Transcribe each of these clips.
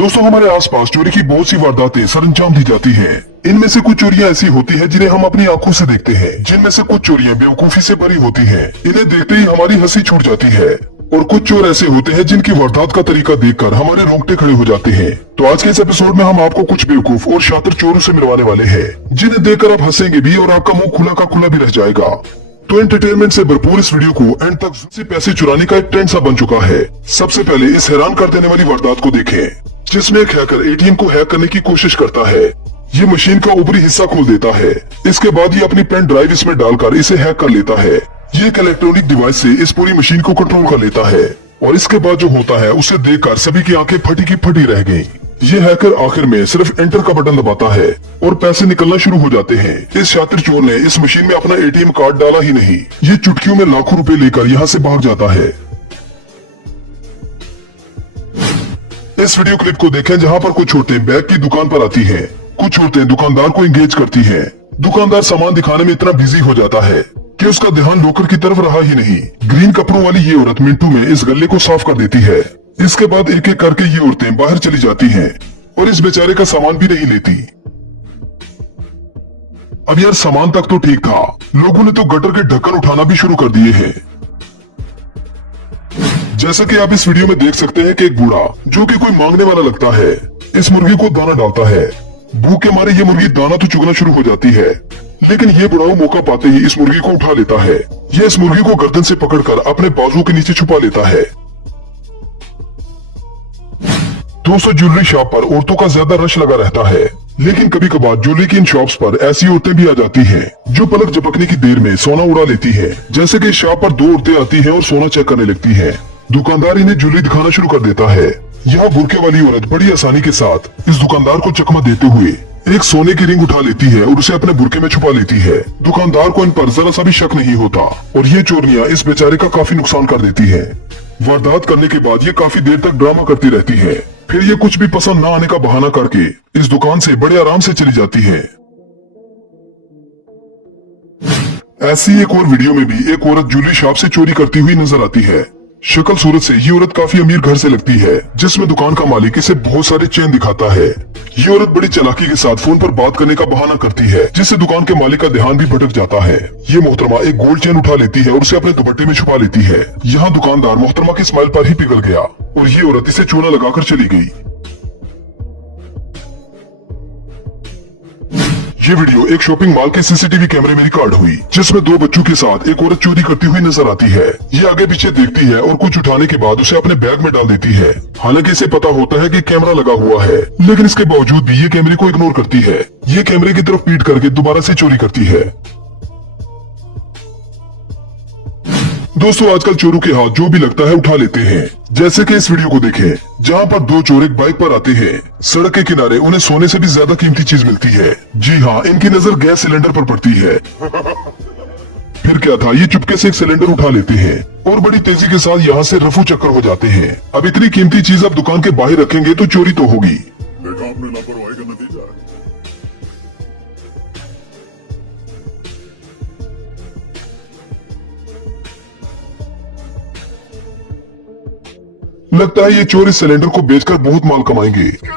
दोस्तों, हमारे आसपास चोरी की बहुत सी वारदातें सरंजाम दी जाती हैं। इनमें से कुछ चोरियां ऐसी होती हैं जिन्हें हम अपनी आंखों से देखते हैं, जिनमें से कुछ चोरियां बेवकूफी से भरी होती हैं। इन्हें देखते ही हमारी हंसी छूट जाती है। और कुछ चोर ऐसे होते हैं जिनकी वारदात का तरीका देखकर हमारे रोंगटे खड़े हो जाते हैं। तो आज के इस एपिसोड में हम आपको कुछ बेवकूफ और शातिर चोरों से मिलवाने वाले हैं, जिन्हें देखकर आप हंसेंगे भी और आपका मुंह खुला का खुला भी रह जाएगा। तो एंटरटेनमेंट से भरपूर इस वीडियो को एंड तक से पैसे चुराने का एक ट्रेंड सा बन चुका है। सबसे पहले इस हैरान कर देने वाली वारदात को देखें, जिसमें एक हैकर एटीएम को हैक करने की कोशिश करता है। ये मशीन का ऊपरी हिस्सा खोल देता है। इसके बाद ये अपनी पेन ड्राइव इसमें डालकर इसे हैक कर लेता है। ये एक इलेक्ट्रॉनिक डिवाइस से इस पूरी मशीन को कंट्रोल कर लेता है। और इसके बाद जो होता है उसे देखकर सभी की आंखें फटी की फटी रह गईं। ये हैकर आखिर में सिर्फ एंटर का बटन दबाता है और पैसे निकलना शुरू हो जाते हैं। इस शातिर चोर ने इस मशीन में अपना एटीएम कार्ड डाला ही नहीं, ये चुटकियों में लाखों रुपए लेकर यहाँ से भाग जाता है। इस वीडियो क्लिप को देखें, जहाँ पर कुछ औरतें बैग की दुकान पर आती हैं। कुछ औरतें दुकानदार को एंगेज करती हैं। दुकानदार सामान दिखाने में इतना बिजी हो जाता है कि उसका ध्यान लॉकर की तरफ रहा ही नहीं। ग्रीन कपड़ों वाली ये औरत मिनटों में इस गल्ले को साफ कर देती है। इसके बाद एक एक करके ये औरतें बाहर चली जाती हैं और इस बेचारे का सामान भी नहीं लेती। अब यार, सामान तक तो ठीक था, लोगों ने तो गटर के ढक्कन उठाना भी शुरू कर दिए हैं। जैसा कि आप इस वीडियो में देख सकते हैं कि एक बूढ़ा, जो कि कोई मांगने वाला लगता है, इस मुर्गी को दाना डालता है। भूख के मारे ये मुर्गी दाना तो चुगना शुरू हो जाती है, लेकिन ये बुढ़ाऊ मौका पाते ही इस मुर्गी को उठा लेता है। ये इस मुर्गी को गर्दन से पकड़कर अपने बाजू के नीचे छुपा लेता है। दोस्तों, ज्वेलरी शॉप पर औरतों का ज्यादा रश लगा रहता है, लेकिन कभी कभार ज्वेलरी की इन शॉप्स पर ऐसी औरतें भी आ जाती हैं, जो पलक झपकने की देर में सोना उड़ा लेती हैं। जैसे कि इस शॉप पर दो औरतें आती हैं और सोना चेक करने लगती हैं। दुकानदार इन्हें ज्वेलरी दिखाना शुरू कर देता है। यह बुरके वाली औरत बड़ी आसानी के साथ इस दुकानदार को चकमा देते हुए एक सोने की रिंग उठा लेती है और उसे अपने बुरके में छुपा लेती है। दुकानदार को इन पर जरा सा भी शक नहीं होता और ये चोरियां इस बेचारे का काफी नुकसान कर देती है। वारदात करने के बाद ये काफी देर तक ड्रामा करती रहती है। फिर ये कुछ भी पसंद न आने का बहाना करके इस दुकान से बड़े आराम से चली जाती है। ऐसी एक और वीडियो में भी एक औरत ज्वेलरी शॉप से चोरी करती हुई नजर आती है। शक्ल सूरत से ये औरत काफी अमीर घर से लगती है, जिसमें दुकान का मालिक इसे बहुत सारे चेन दिखाता है। ये औरत बड़ी चालाकी के साथ फोन पर बात करने का बहाना करती है, जिससे दुकान के मालिक का ध्यान भी भटक जाता है। ये मोहतरमा एक गोल्ड चेन उठा लेती है और उसे अपने दुपट्टे में छुपा लेती है। यहाँ दुकानदार मोहतरमा की स्माइल पर ही पिघल गया और ये औरत इसे चूना लगाकर चली गई। ये वीडियो एक शॉपिंग मॉल के सीसीटीवी कैमरे में रिकॉर्ड हुई, जिसमें दो बच्चों के साथ एक औरत चोरी करती हुई नजर आती है। ये आगे पीछे देखती है और कुछ उठाने के बाद उसे अपने बैग में डाल देती है। हालांकि इसे पता होता है कि कैमरा लगा हुआ है, लेकिन इसके बावजूद भी ये कैमरे को इग्नोर करती है। ये कैमरे की तरफ पीट करके दोबारा से चोरी करती है। दोस्तों, आजकल चोरों के हाथ जो भी लगता है उठा लेते हैं। जैसे कि इस वीडियो को देखें, जहां पर दो चोर एक बाइक पर आते हैं। सड़क के किनारे उन्हें सोने से भी ज्यादा कीमती चीज मिलती है। जी हाँ, इनकी नजर गैस सिलेंडर पर पड़ती है। फिर क्या था, ये चुपके से एक सिलेंडर उठा लेते हैं और बड़ी तेजी के साथ यहाँ से रफू चक्कर हो जाते हैं। अब इतनी कीमती चीज अब दुकान के बाहर रखेंगे तो चोरी तो होगी। देखा आपने लापरवाही का नतीजा है। लगता है ये चोर इस सिलेंडर को बेचकर बहुत माल कमाएंगे। पैसा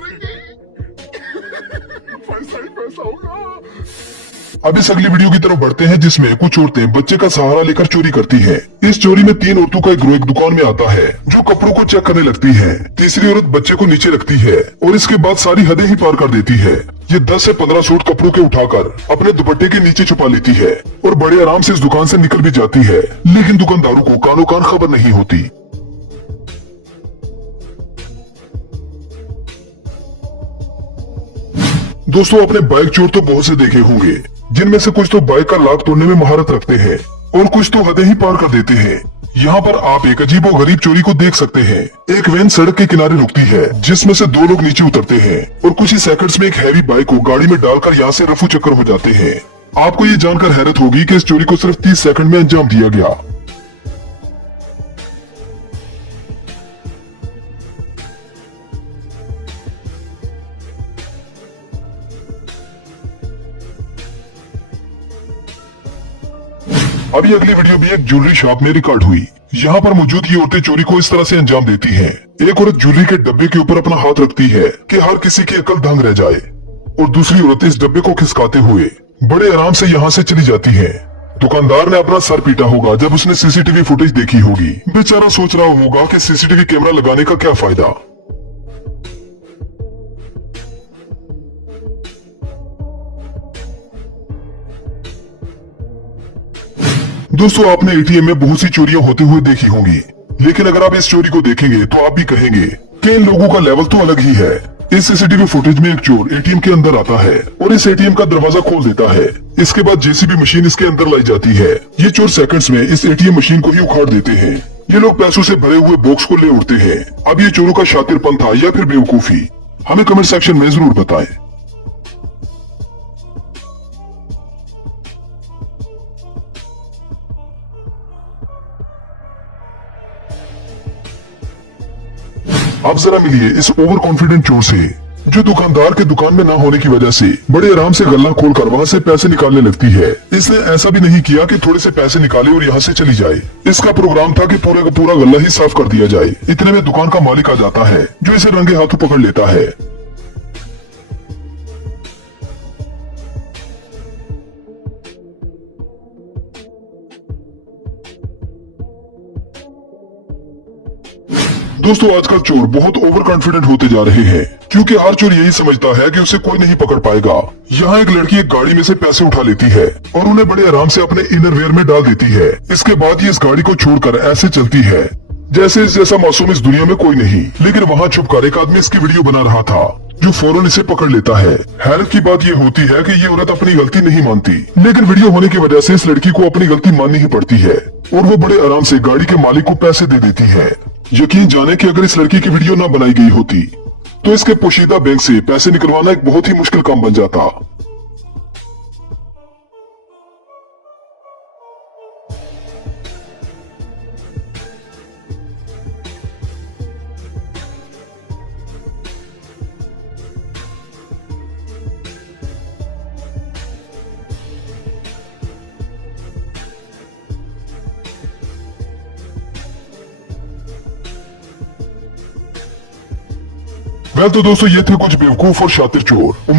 ही पैसा होगा। अब इस अगली वीडियो की तरफ बढ़ते हैं, जिसमें कुछ औरतें बच्चे का सहारा लेकर चोरी करती हैं। इस चोरी में तीन औरतों का एक ग्रुप एक दुकान में आता है, जो कपड़ों को चेक करने लगती है। तीसरी औरत बच्चे को नीचे रखती है और इसके बाद सारी हदें ही पार कर देती है। ये 10 से 15 सूट कपड़ों के उठाकर अपने दुपट्टे के नीचे छुपा लेती है और बड़े आराम से इस दुकान से निकल भी जाती है। लेकिन दुकानदारों को कानो कान खबर नहीं होती। दोस्तों, अपने बाइक चोर तो बहुत से देखे होंगे, जिनमें से कुछ तो बाइक का लॉक तोड़ने में महारत रखते हैं और कुछ तो हदें ही पार कर देते हैं। यहाँ पर आप एक अजीब और गरीब चोरी को देख सकते हैं। एक वैन सड़क के किनारे रुकती है, जिसमें से दो लोग नीचे उतरते हैं और कुछ ही सेकंड्स में एक हैवी बाइक को गाड़ी में डालकर यहाँ से रफू चक्कर हो जाते हैं। आपको ये जानकर हैरत होगी कि इस चोरी को सिर्फ 30 सेकंड में अंजाम दिया गया। अभी अगली वीडियो भी एक ज्वेलरी शॉप में रिकॉर्ड हुई। यहाँ पर मौजूद ये औरतें चोरी को इस तरह से अंजाम देती हैं। एक औरत ज्वेलरी के डब्बे के ऊपर अपना हाथ रखती है कि हर किसी की अकल दंग रह जाए, और दूसरी औरत इस डब्बे को खिसकाते हुए बड़े आराम से यहाँ से चली जाती है। दुकानदार ने अपना सर पीटा होगा जब उसने सीसीटीवी फुटेज देखी होगी। बेचारा सोच रहा होगा कि सीसीटीवी कैमरा लगाने का क्या फायदा। दोस्तों, आपने एटीएम में बहुत सी चोरियां होते हुए देखी होंगी, लेकिन अगर आप इस चोरी को देखेंगे तो आप भी कहेंगे कि इन लोगों का लेवल तो अलग ही है। इस सीसीटीवी फुटेज में एक चोर एटीएम के अंदर आता है और इस एटीएम का दरवाजा खोल देता है। इसके बाद जेसीबी मशीन इसके अंदर लाई जाती है। ये चोर सेकंड्स में इस एटीएम मशीन को ही उखाड़ देते हैं। ये लोग पैसों से भरे हुए बॉक्स को ले उड़ते हैं। अब ये चोरों का शातिरपन था या फिर बेवकूफी, हमें कमेंट सेक्शन में जरूर बताएं। आप जरा मिलिए इस ओवर कॉन्फिडेंट चोर से, जो दुकानदार के दुकान में ना होने की वजह से बड़े आराम से गल्ला खोलकर वहाँ से पैसे निकालने लगती है। इसने ऐसा भी नहीं किया कि थोड़े से पैसे निकाले और यहाँ से चली जाए। इसका प्रोग्राम था कि पूरा का पूरा गल्ला ही साफ कर दिया जाए। इतने में दुकान का मालिक आ जाता है, जो इसे रंगे हाथों पकड़ लेता है। दोस्तों, आजकल चोर बहुत ओवर कॉन्फिडेंट होते जा रहे हैं, क्योंकि हर चोर यही समझता है कि उसे कोई नहीं पकड़ पाएगा। यहाँ एक लड़की एक गाड़ी में से पैसे उठा लेती है और उन्हें बड़े आराम से अपने इनरवेयर में डाल देती है। इसके बाद ये इस गाड़ी को छोड़कर ऐसे चलती है जैसे इस जैसा मासूम इस दुनिया में कोई नहीं। लेकिन वहाँ छुपकर एक आदमी इसकी वीडियो बना रहा था, जो फौरन इसे पकड़ लेता है। हैरत की बात ये होती है कि ये औरत अपनी गलती नहीं मानती, लेकिन वीडियो होने की वजह से इस लड़की को अपनी गलती माननी ही पड़ती है और वो बड़े आराम से गाड़ी के मालिक को पैसे दे देती है। यकीन जाने कि अगर इस लड़की की वीडियो ना बनाई गई होती तो इसके पोशीदा बैंक से पैसे निकलवाना एक बहुत ही मुश्किल काम बन जाता। वेल तो दोस्तों, ये थे कुछ बेवकूफ और शातिर चोर।